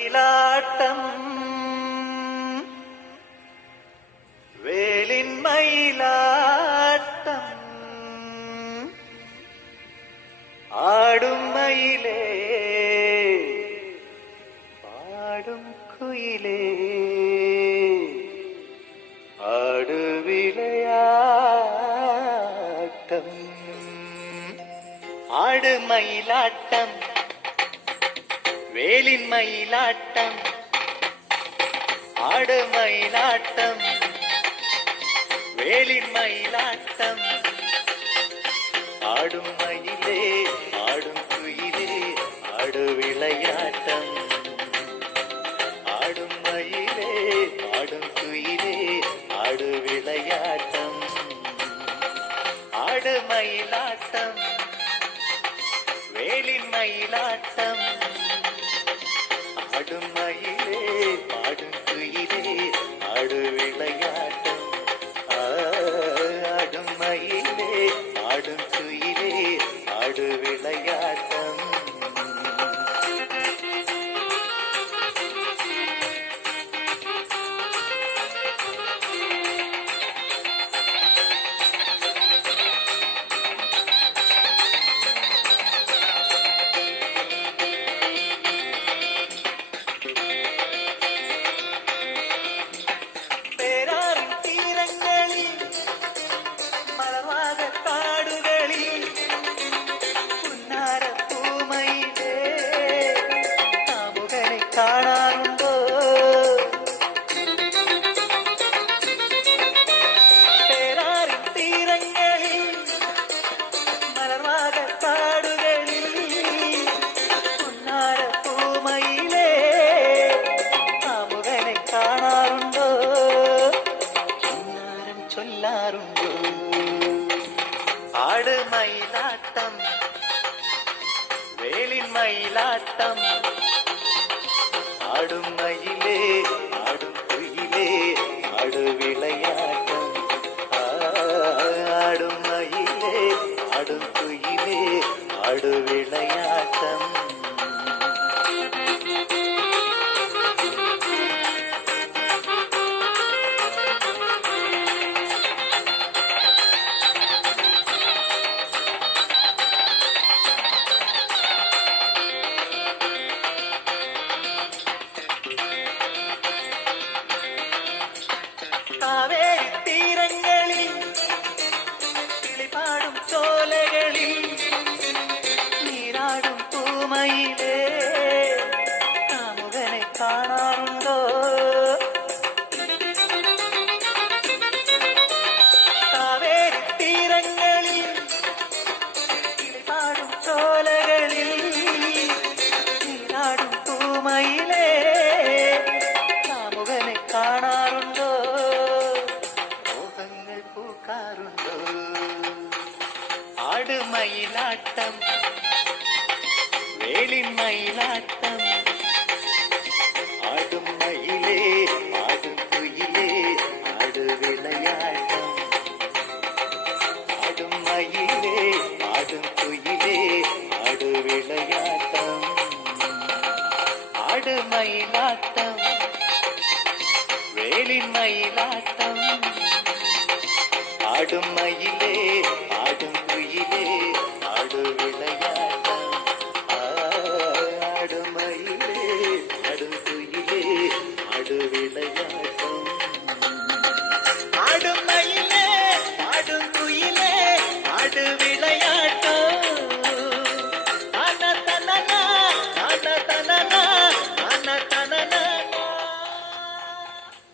மயிலாட்டம் வேலின் மயிலாட்டம் ஆடும் மயிலே பாடும் குயிலே ஆடு விளையாட்டம் ஆடு மயிலாட்டம் வேலின் மயிலாட்டம் ஆடு மயிலாட்டம் வேலின் மயிலாட்டம் ஆடும் மயிலே ஆடும் குயிலே ஆடு விளையாட்டம் ஆடும் மயிலே ஆடும் குயிலே ஆடு விளையாட்டம் ஆடு மயிலாட்டம் வேலின் மயிலாட்டம் ஆடும் மயிலே ஆடும் குயிலே ஆடு விளையாட்டம் ஆடும் மயிலே ஆடும் குயிலே ஆடு விளையாட்டம் കാണാറുണ്ടോ പേരാറിൻ തീരങ്ങളിൽ മലർവാക കാടുകളിൽ പുന്നാര പൂമയിലേ കാമുകനെ കാണാറുണ്ടോ പുന്നാരം ചൊല്ലാറുണ്ടോ ആട് മയിലാട്ടം വേലിൻ മയിലാട്ടം ஆடும் மயிலே ஆடும் குயிலே ஆடு விளையாட்டம் ஆடும் மயிலே ஆடும் குயிலே ஆடு விளையாட்டம் കാവേരി തീരങ്ങളിൽ കിളിപാടും ചോലകളിൽ നീരാടും പൂമയിലേ കാമുകനെ കാണാറുണ്ടോ കാവേരി തീരങ്ങളിൽ കിളിപാടും ചോലകളിൽ നീരാടും പൂമയിലേ കാമുകനെ കാണാറുണ്ടോ ஆடு மயிலாட்டம் வேலின் மயிலாட்டம் ஆடும் மயிலே ஆடும் குயிலே ஆடு விளையாட்டம் ஆடும் மயிலே ஆடும் குயிலே ஆடு விளையாட்டம் ஆடு மயிலாட்டம் வேலின் மயிலாட்டம் ஆடும் மயிலே